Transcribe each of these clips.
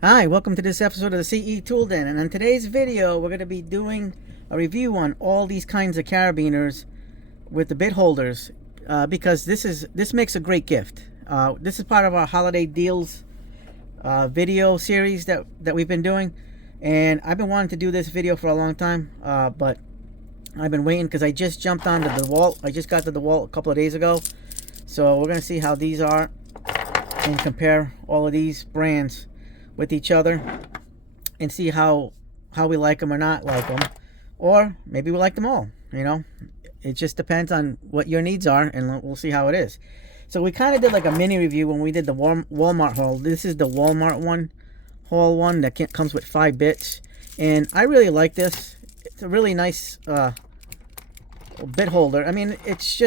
Hi, welcome to this episode of the CE Tool Den, and in today's video we're going to be doing a review on all these kinds of carabiners with the bit holders because this makes a great gift. This is part of our holiday deals video series that we've been doing, and I've been wanting to do this video for a long time, but I've been waiting because I just jumped on the Dewalt. I just got the Dewalt a couple of days ago, so we're going to see how these are and compare all of these brands with each other and see how we like them or not like them, or maybe we like them all. You know, it just depends on what your needs are, and we'll see how it is. So we kind of did like a mini review when we did the Walmart haul. This is the Walmart haul one that comes with 5 bits, and I really like this. It's a really nice bit holder. I mean, it's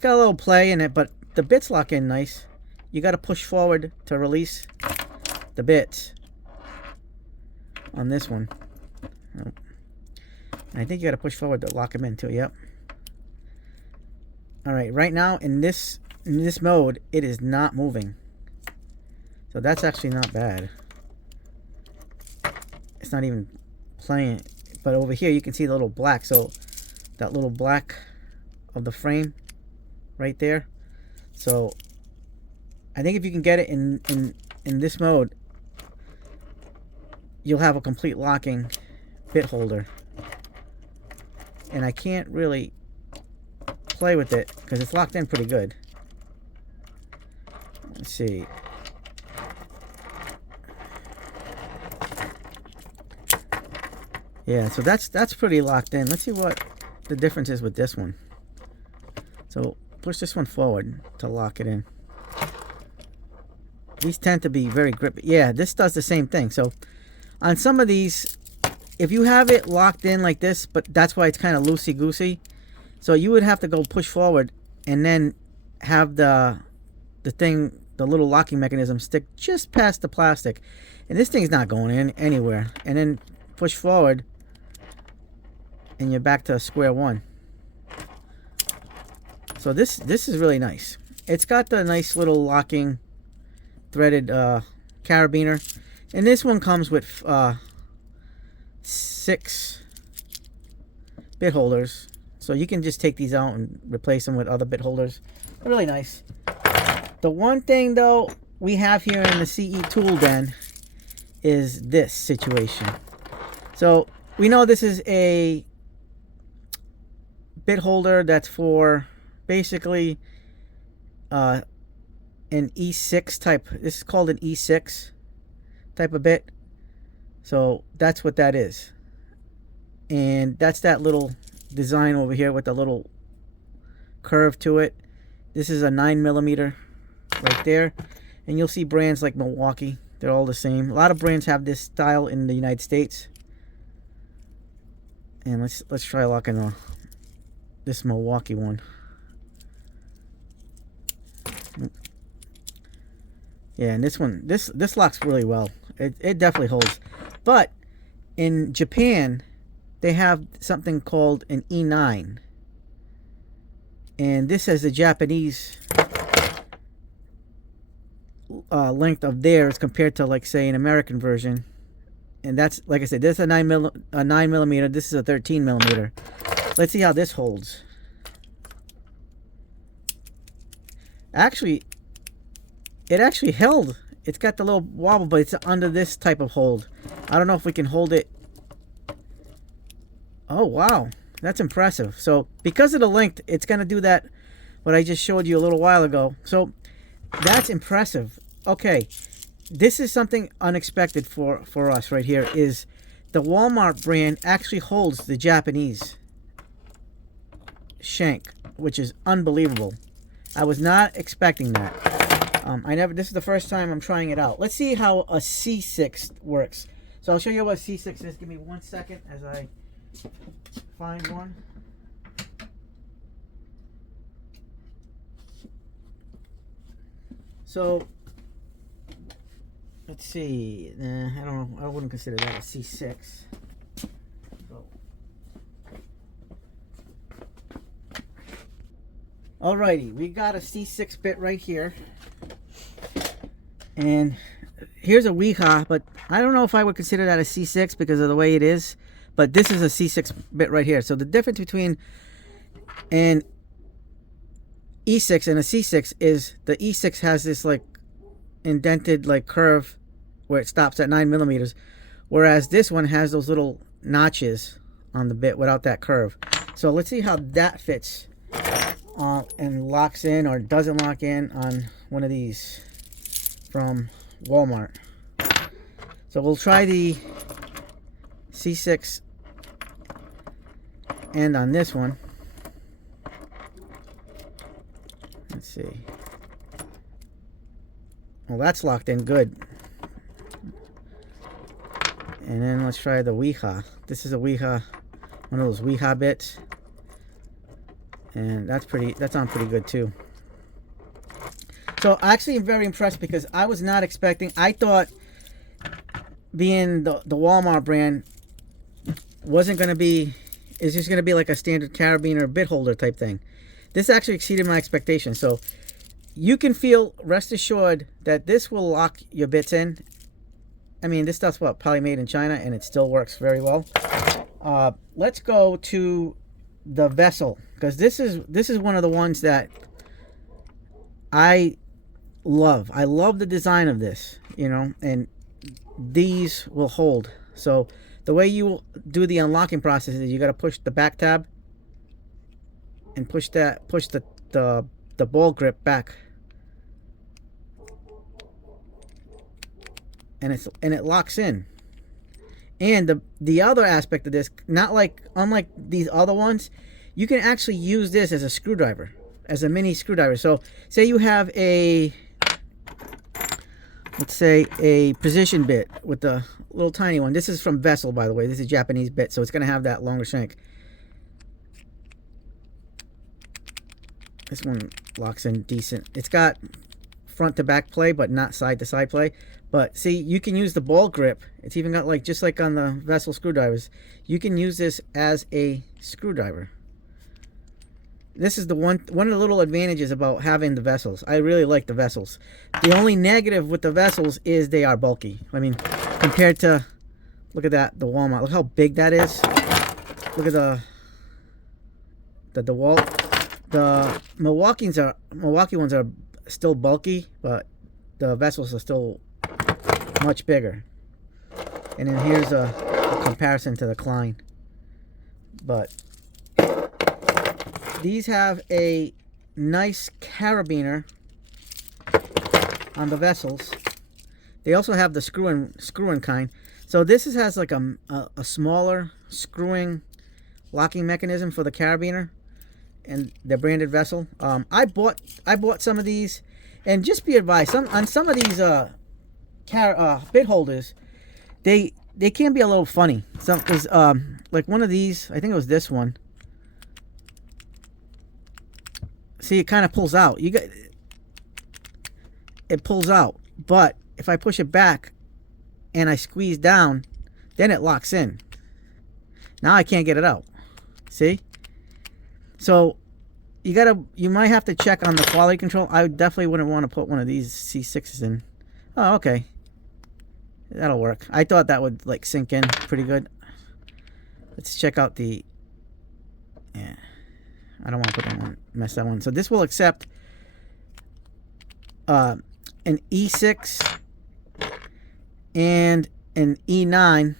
got a little play in it, but the bits lock in nice. You got to push forward to release the bits on this one. Oh. I think you got to push forward to lock them in too. Yep. All right. Right now in this mode, it is not moving, so that's actually not bad. It's not even playing. But over here, you can see the little black. So that little black of the frame right there. So I think if you can get it in this mode, you'll have a complete locking bit holder. And I can't really play with it because it's locked in pretty good. Let's see. Yeah, so that's pretty locked in. Let's see what the difference is with this one. So push this one forward to lock it in. These tend to be very grippy. Yeah, this does the same thing. So on some of these, if you have it locked in like this, but that's why it's kind of loosey-goosey. So you would have to go push forward and then have the little locking mechanism stick just past the plastic. And this thing's not going in anywhere. And then push forward and you're back to square one. So this is really nice. It's got the nice little locking threaded carabiner, and this one comes with 6 bit holders, so you can just take these out and replace them with other bit holders. They're really nice. The one thing though we have here in the CE Tool Den is this situation. So we know this is a bit holder that's for basically an E6 type. This is called an E6 type of bit. So that's what that is. And that's that little design over here with the little curve to it. This is a 9mm right there. And you'll see brands like Milwaukee. They're all the same. A lot of brands have this style in the United States. And let's try locking this Milwaukee one. Yeah, and this one, this locks really well. It definitely holds. But in Japan, they have something called an E9. And this has the Japanese length of theirs compared to, like, say, an American version. And that's, like I said, this is a 9mm. This is a 13mm. Let's see how this holds. Actually, it actually held. It's got the little wobble, but it's under this type of hold. I don't know if we can hold it. Oh, wow. That's impressive. So because of the length, it's going to do that, what I just showed you a little while ago. So that's impressive. Okay. This is something unexpected for us right here, is the Walmart brand actually holds the Japanese shank, which is unbelievable. I was not expecting that. This is the first time I'm trying it out. Let's see how a C6 works. So I'll show you what C6 is. Give me 1 second as I find one. So let's see. I don't know. I wouldn't consider that a C6. So. Alrighty, we got a C6 bit right here. And here's a Weeha, but I don't know if I would consider that a C6 because of the way it is. But this is a C6 bit right here. So the difference between an E6 and a C6 is the E6 has this like indented like curve where it stops at 9 millimeters, whereas this one has those little notches on the bit without that curve. So let's see how that fits and locks in or doesn't lock in on one of these from Walmart. So we'll try the C6 end on this one. Let's see. Well, that's locked in good. And then let's try the Weeha. This is a Weeha, one of those Weeha bits. And that's on pretty good too. So I actually am very impressed because I was not expecting, I thought being the Walmart brand wasn't going to be, it's just going to be like a standard carabiner bit holder type thing. This actually exceeded my expectations. So you can feel, rest assured that this will lock your bits in. I mean, this stuff's what, probably made in China, and it still works very well. Let's go to the vessel, because this is one of the ones that I love. I love the design of this, you know, and these will hold. So the way you do the unlocking process is you got to push the back tab and push the ball grip back, and it locks in. And the other aspect of this, unlike these other ones, you can actually use this as a screwdriver, as a mini screwdriver. So say you have a, let's say, a precision bit with the little tiny one. This is from Vessel, by the way. This is a Japanese bit, so it's going to have that longer shank. This one locks in decent. It's got front to back play, but not side to side play. But see, you can use the ball grip. It's even got, like, just like on the Vessel screwdrivers, you can use this as a screwdriver. This is one of the little advantages about having the Vessels. I really like the Vessels. The only negative with the Vessels is they are bulky. I mean, compared to, look at that, the Walmart. Look how big that is. Look at the Dewalt. The Milwaukee ones are still bulky, but the Vessels are still much bigger. And then here's a comparison to the Klein. But these have a nice carabiner on the Vessels. They also have the screw-in kind. So this has like a smaller screwing locking mechanism for the carabiner, and the branded Vessel. I bought some of these, and just be advised, on some of these bit holders, they can be a little funny. Some is like one of these, I think it was this one. See, it kind of pulls out. It pulls out, but if I push it back and I squeeze down, then it locks in. Now I can't get it out. See? So you might have to check on the quality control. I definitely wouldn't want to put one of these C6s in. Oh, okay. That'll work. I thought that would like sink in pretty good. Let's check out the, yeah, I don't want to put that one, mess that one. So this will accept an E6 and an E9.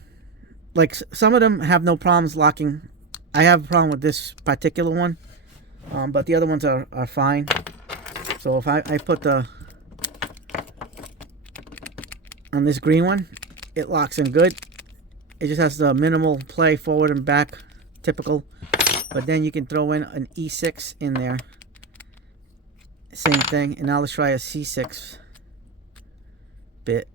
Like, some of them have no problems locking. I have a problem with this particular one, but the other ones are fine. So if I put on this green one, it locks in good. It just has the minimal play forward and back, typical. But then you can throw in an E6 in there, same thing. And now let's try a C6 bit.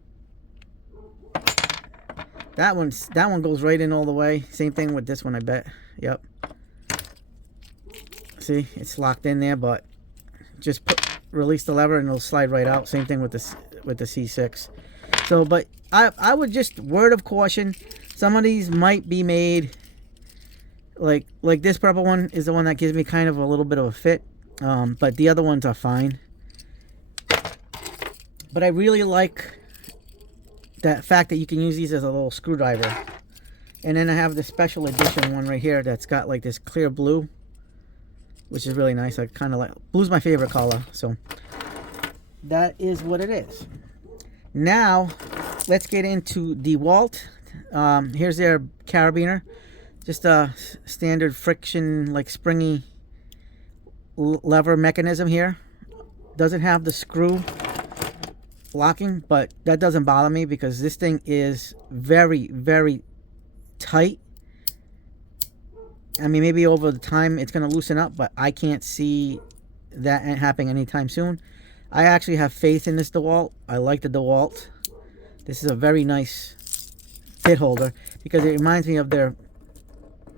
That one goes right in all the way. Same thing with this one, I bet. Yep. See, it's locked in there, but just release the lever and it'll slide right out. Same thing with the C6. So, but I would just, word of caution, some of these might be made like this purple one is the one that gives me kind of a little bit of a fit, but the other ones are fine. But I really like that fact that you can use these as a little screwdriver. And then I have the special edition one right here that's got like this clear blue, which is really nice. I kind of like, blue's my favorite color, so that is what it is. Now let's get into Dewalt. Here's their carabiner, just a standard friction, like springy lever mechanism here. Doesn't have the screw locking, but that doesn't bother me because this thing is very, very tight. I mean, maybe over the time it's going to loosen up, but I can't see that happening anytime soon. I actually have faith in this Dewalt. I like the Dewalt. This is a very nice bit holder because it reminds me of their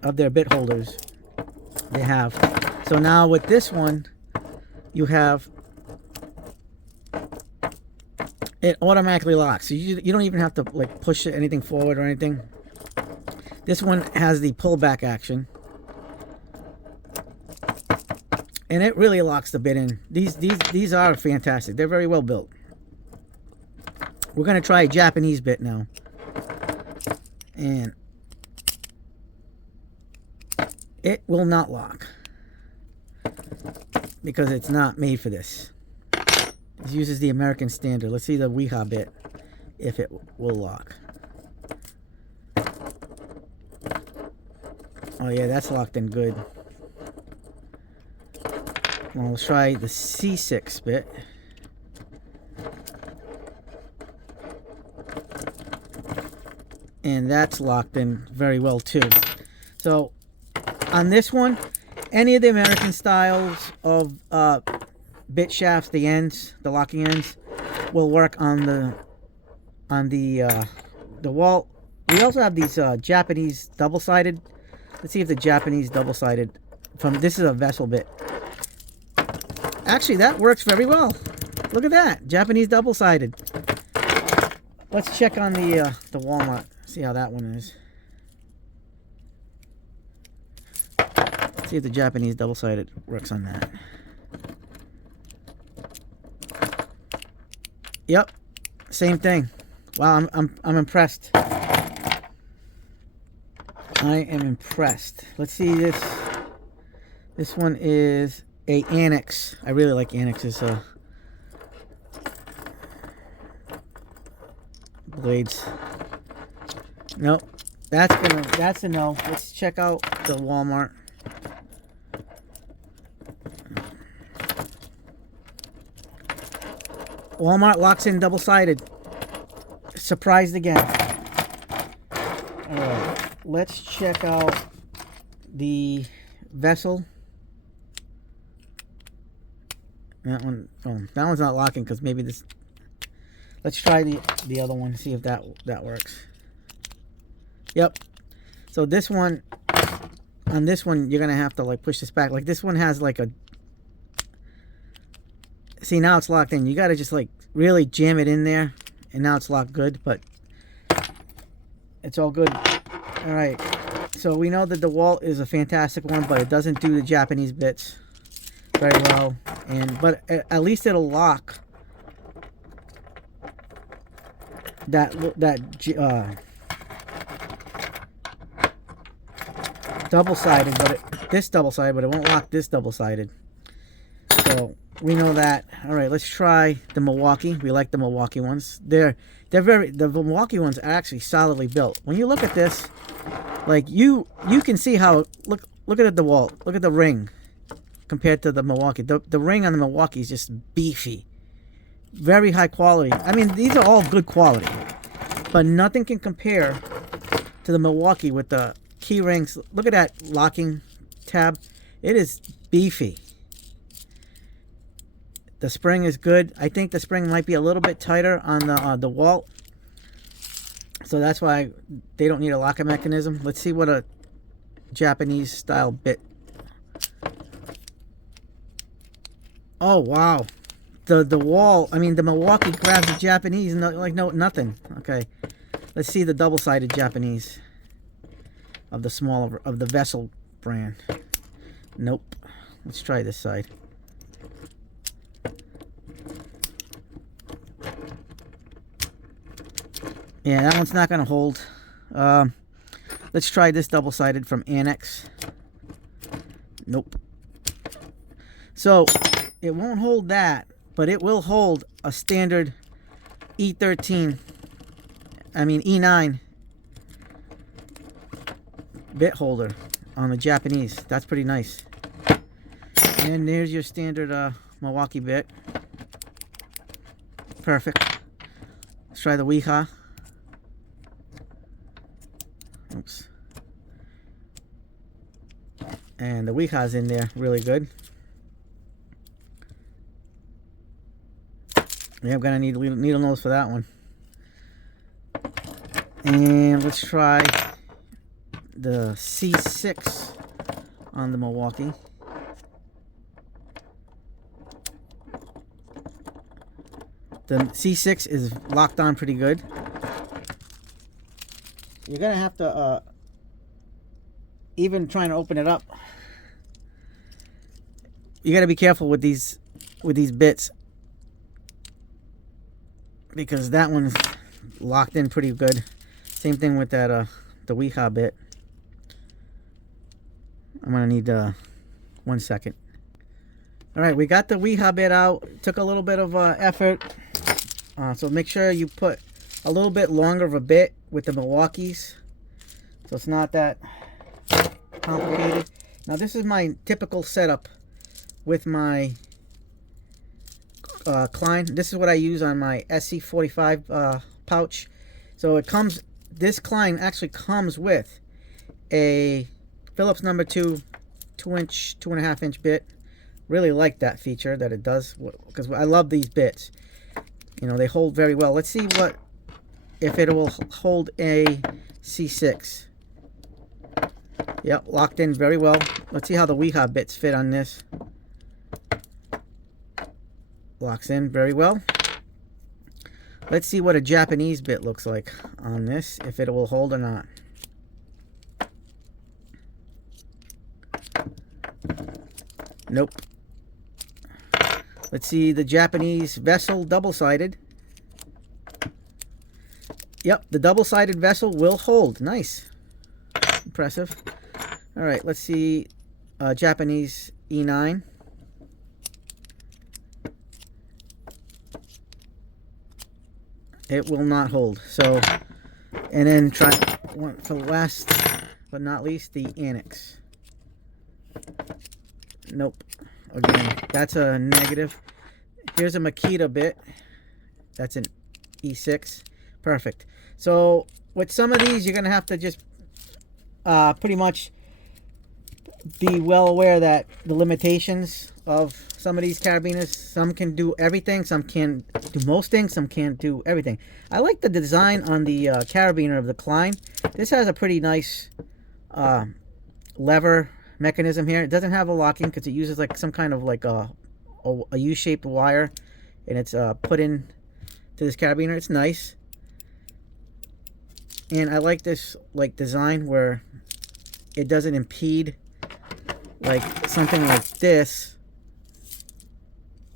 bit holders they have. So now with this one, you have it automatically locks. So you don't even have to like push anything forward or anything. This one has the pullback action, and it really locks the bit in. These are fantastic. They're very well built. We're gonna try a Japanese bit now, and it will not lock because it's not made for this. It uses the American standard. Let's see the Weeha bit if it will lock. Oh yeah, that's locked in good. Well, let's try the C6 bit. And that's locked in very well too. So on this one, any of the American styles of bit shafts, the ends, the locking ends, will work on the Dewalt. We also have these Japanese double-sided. Let's see if the Japanese double-sided this is a vessel bit. Actually, that works very well. Look at that, Japanese double-sided. Let's check on the Walmart. See how that one is. Let's see if the Japanese double-sided works on that. Yep, same thing. Wow, I'm impressed. I am impressed. Let's see this. This one is a Annex. I really like Annex's blades. Nope, that's a no. Let's check out the Walmart. Walmart locks in double-sided. Surprised again. Alright, let's check out the vessel. That one, oh, that one's not locking because maybe this. Let's try the other one, see if that works. Yep. So this one, on this one, you're gonna have to like push this back. Like this one has like a. See, now it's locked in. You got to just like really jam it in there, and now it's locked good, but it's all good. All right, so we know that the Dewalt is a fantastic one, but it doesn't do the Japanese bits very well, but at least it'll lock that double-sided, this double-sided, but it won't lock this double-sided. So we know that. All right, let's try the Milwaukee. We like the Milwaukee ones. The Milwaukee ones are actually solidly built. When you look at this, like you can see how look at the Dewalt. Look at the ring compared to the Milwaukee. The ring on the Milwaukee is just beefy. Very high quality. I mean, these are all good quality, but nothing can compare to the Milwaukee with the key rings. Look at that locking tab. It is beefy. The spring is good. I think the spring might be a little bit tighter on the Dewalt, so that's why they don't need a locking mechanism. Let's see what a Japanese style bit. Oh wow, the Milwaukee grabs the Japanese and nothing. Okay, let's see the double-sided Japanese of the Vessel brand. Nope. Let's try this side. Yeah, that one's not gonna hold. Let's try this double-sided from Annex. Nope. So it won't hold that, but it will hold a standard E9 bit holder on the Japanese. That's pretty nice. And there's your standard Milwaukee bit. Perfect. Let's try the Weeha. Oops. And the Weeha's in there really good. Yeah, I'm gonna need needle nose for that one. And let's try the C6 on the Milwaukee. The C6 is locked on pretty good. You're gonna have to even trying to open it up. You gotta be careful with these bits, because that one's locked in pretty good. Same thing with that the Weeha bit. I'm gonna need 1 second. All right, we got the Weeha bit out. It took a little bit of effort, so make sure you put a little bit longer of a bit with the Milwaukees, so it's not that complicated. Now this is my typical setup with my Klein. This is what I use on my SC45 pouch. So it comes, this Klein actually comes with a Phillips number 2 2-inch 2.5-inch bit. Really like that feature that it does, because I love these bits. You know, they hold very well. Let's see what if it will hold a C6. Yep, locked in very well. Let's see how the Weeha bits fit on this. Locks in very well. Let's see what a Japanese bit looks like on this, if it will hold or not. Nope. Let's see the Japanese vessel double-sided. Yep, the double-sided vessel will hold. Nice. Impressive. All right, let's see Japanese E9. It will not hold. So, and then try for last but not least, the Annex. Nope. Again, that's a negative. Here's a Makita bit. That's an E6. Perfect. So with some of these, you're going to have to just pretty much be well aware that the limitations of some of these carabiners. Some can do everything, some can do most things, some can't do everything. I like the design on the carabiner of the Klein. This has a pretty nice lever mechanism here. It doesn't have a locking because it uses like some kind of like a U-shaped wire, and it's put in to this carabiner. It's nice, and I like this like design where it doesn't impede like something like this.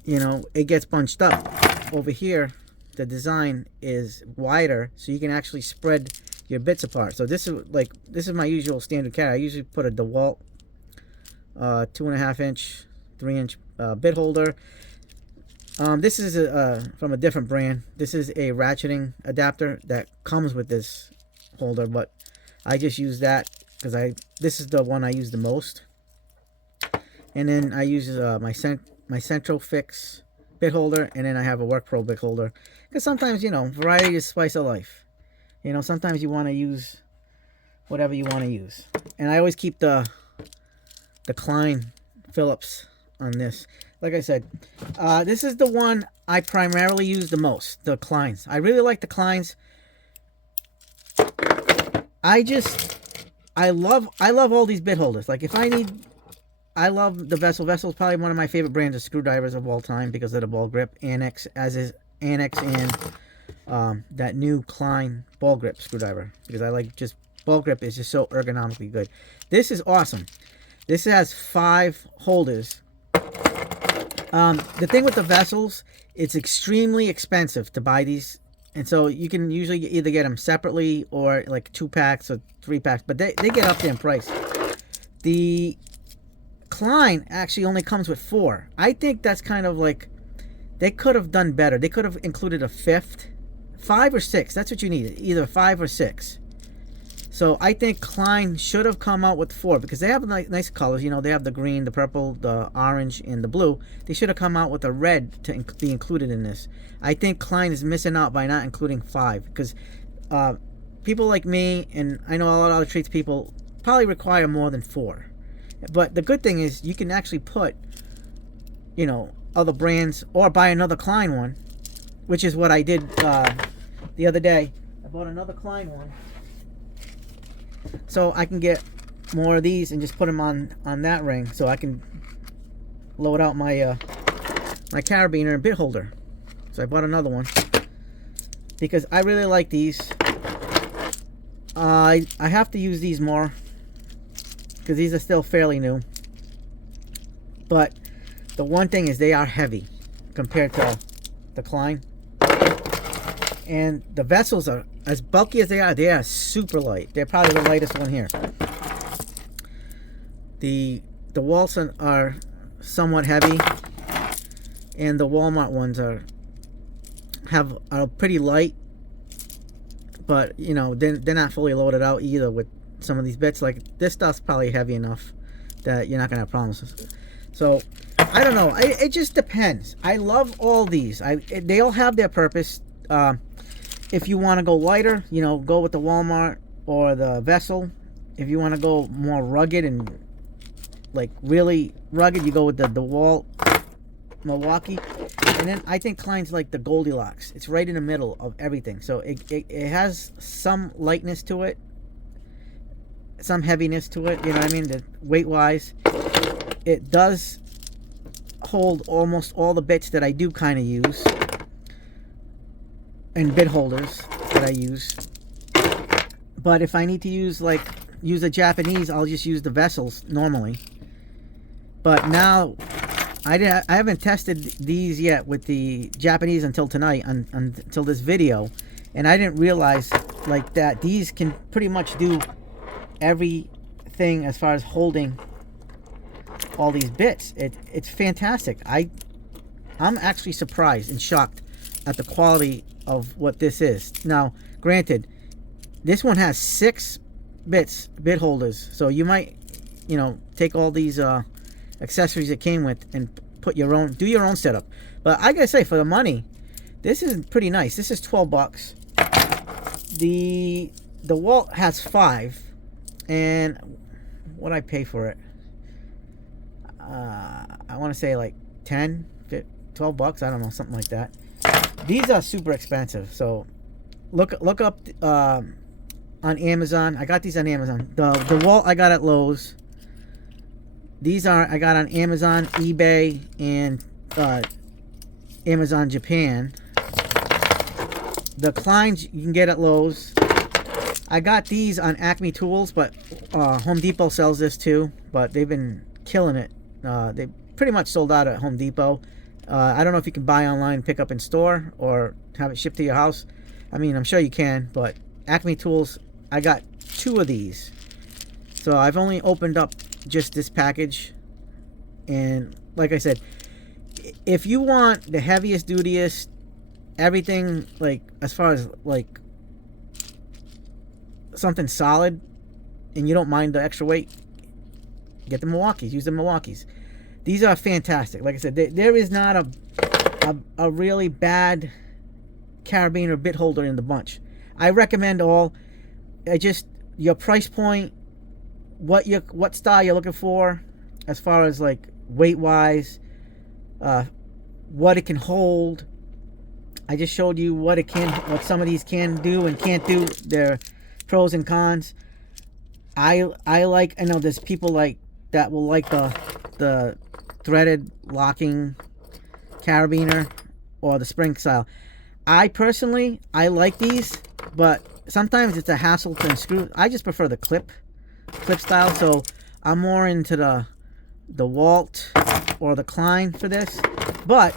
You know, it gets bunched up. Over here, the design is wider, so you can actually spread your bits apart. So this is my usual standard carry. I usually put a Dewalt 2.5-inch, 3-inch bit holder. This is from a different brand. This is a ratcheting adapter that comes with this holder, but I just use that because this is the one I use the most. And then I use my Central Fix bit holder, and then I have a Work Pro bit holder, because sometimes, you know, variety is spice of life. You know, sometimes you want to use whatever you want to use. And I always keep the Klein Phillips on this. Like I said, this is the one I primarily use the most, the Kleins. I really like the Kleins. I love all these bit holders. Like if I need, I love the Vessel. Vessel's probably one of my favorite brands of screwdrivers of all time because of the ball grip. Annex, as is Annex, and that new Klein ball grip screwdriver, because I like just ball grip is just so ergonomically good. This is awesome. This has 5 holders. The thing with the Vessels, it's extremely expensive to buy these And so you can usually either get them separately or like 2-packs or 3-packs, but they get up there in price. The Klein actually only comes with 4. I think that's kind of like, they could have done better. They could have included a 5th, 5 or 6. That's what you need, either 5 or 6. So I think Klein should have come out with 4 because they have nice colors. You know, they have the green, the purple, the orange, and the blue. They should have come out with a red to be included in this. I think Klein is missing out by not including 5 because people like me, and I know a lot of other tradespeople, probably require more than 4. But the good thing is you can actually put, you know, other brands or buy another Klein one, which is what I did the other day. I bought another Klein one, so I can get more of these and just put them on that ring, so I can load out my my carabiner and bit holder. So I bought another one because I really like these. I have to use these more because these are still fairly new. But the one thing is they are heavy compared to the Klein. And the vessels are, as bulky as they are super light. They're probably the lightest one here. The Dewalts are somewhat heavy, and the Walmart ones are pretty light. But you know, they're not fully loaded out either with some of these bits. Like this stuff's probably heavy enough that you're not gonna have problems. So I don't know. It just depends. I love all these. They all have their purpose. If you want to go lighter, you know, go with the Walmart or the Vessel. If you want to go more rugged and like really rugged, you go with the Dewalt, Milwaukee. And then I think Klein's like the Goldilocks. It's right in the middle of everything. So it has some lightness to it, some heaviness to it. You know what I mean? The weight-wise, it does hold almost all the bits that I do kind of use, and bit holders that I use. But if I need to use a Japanese, I'll just use the Vessels normally. But now I haven't tested these yet with the Japanese until tonight, until this video, and I didn't realize like that these can pretty much do everything as far as holding all these bits. It's fantastic. I'm actually surprised and shocked at the quality of what this is. Now, granted, this one has 6 bit holders, so you might, you know, take all these accessories it came with and do your own setup. But I gotta say, for the money, this is pretty nice. This is 12 bucks. The Dewalt has 5, and what I pay for it, I want to say like 10, 12 bucks. I don't know, something like that. These are super expensive, so look up on Amazon. I got these on Amazon. The Dewalt I got at Lowe's. These I got on Amazon, eBay, and Amazon Japan. The Kleins you can get at Lowe's. I got these on Acme Tools, but Home Depot sells this too. But they've been killing it. They pretty much sold out at Home Depot. I don't know if you can buy online, pick up in store, or have it shipped to your house. I mean, I'm sure you can, but Acme Tools, I got 2 of these. So I've only opened up just this package. And like I said, if you want the heaviest, dutiest, everything, like as far as like something solid, and you don't mind the extra weight, get the Milwaukees. Use the Milwaukees. These are fantastic. Like I said, there is not a really bad carabiner bit holder in the bunch. I recommend all. Just your price point, what style you're looking for, as far as like weight wise, what it can hold. I just showed you what some of these can do and can't do. Their pros and cons. I know there's people that will like the threaded locking carabiner or the spring style. I personally like these, but sometimes it's a hassle to unscrew. I just prefer the clip style, so I'm more into the Dewalt or the Klein for this. But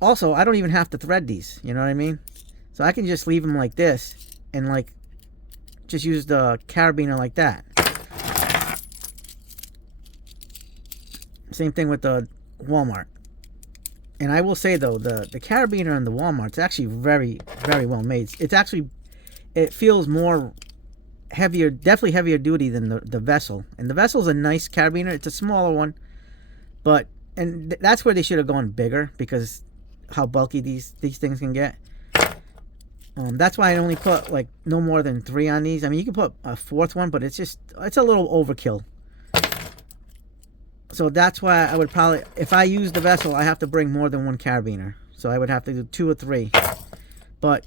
also, I don't even have to thread these, you know what I mean? So I can just leave them like this and like just use the carabiner like that. Same thing with the Walmart. And I will say though, the carabiner in the Walmart, it's actually very, very well made. It's actually, it feels more heavier, definitely heavier duty than the Vessel. And the Vessel's a nice carabiner. It's a smaller one, but that's where they should have gone bigger, because how bulky these things can get. That's why I only put like no more than 3 on these. I mean, you can put a 4th one, but it's a little overkill. So that's why I would probably, if I use the Vessel, I have to bring more than 1 carabiner. So I would have to do 2 or 3. But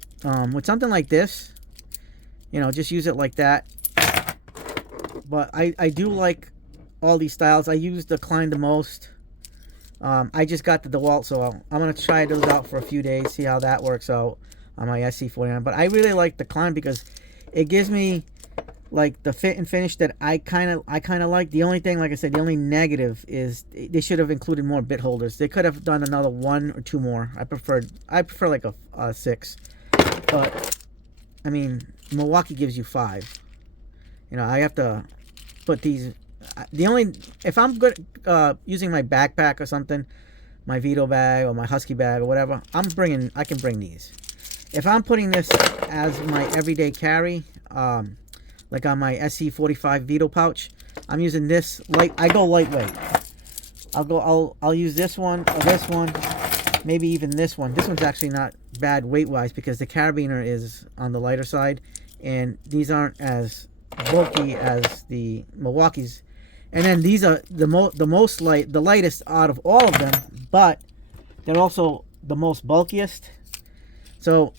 with something like this, you know, just use it like that. But I do like all these styles. I use the Klein the most. I just got the Dewalt, so I'm going to try those out for a few days, see how that works out on my SC49. But I really like the Klein because it gives me like the fit and finish that I kind of like. The only thing, like I said, the only negative is they should have included more bit holders. They could have done another 1 or 2 more. I prefer like a 6. But I mean, Milwaukee gives you 5. You know, I have to put these. If I'm good using my backpack or something, my Vito bag or my Husky bag or whatever, I can bring these. If I'm putting this as my everyday carry, like on my SC45 Vito pouch, I'm using this I go lightweight. I'll use this one or this one, maybe even this one. This one's actually not bad weight wise because the carabiner is on the lighter side, and these aren't as bulky as the Milwaukee's. And then these are the lightest out of all of them, but they're also the most bulkiest. So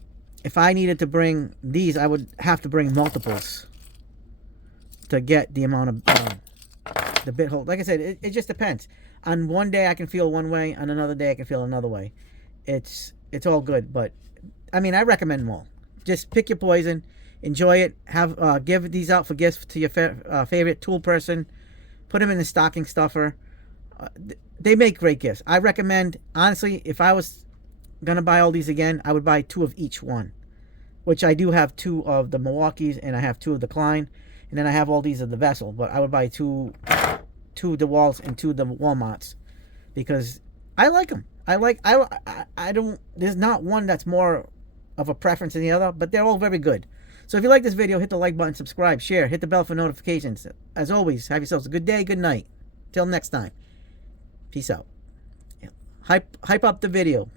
if I needed to bring these, I would have to bring multiples to get the amount of the bit hold. Like I said, it just depends. On one day I can feel one way, on another day I can feel another way. It's all good, but I mean, I recommend them all. Just pick your poison, enjoy it. Give these out for gifts to your favorite tool person. Put them in the stocking stuffer. They make great gifts. I recommend, honestly, if I was gonna buy all these again, I would buy 2 of each one, which I do have 2 of the Milwaukee's and I have 2 of the Klein, and then I have all these of the Vessel. But I would buy 2 Dewalts and 2 of the Walmarts because I like them. I don't. There's not one that's more of a preference than the other, but they're all very good. So if you like this video, hit the like button, subscribe, share, hit the bell for notifications. As always, have yourselves a good day, good night. Till next time. Peace out. Hype up the video.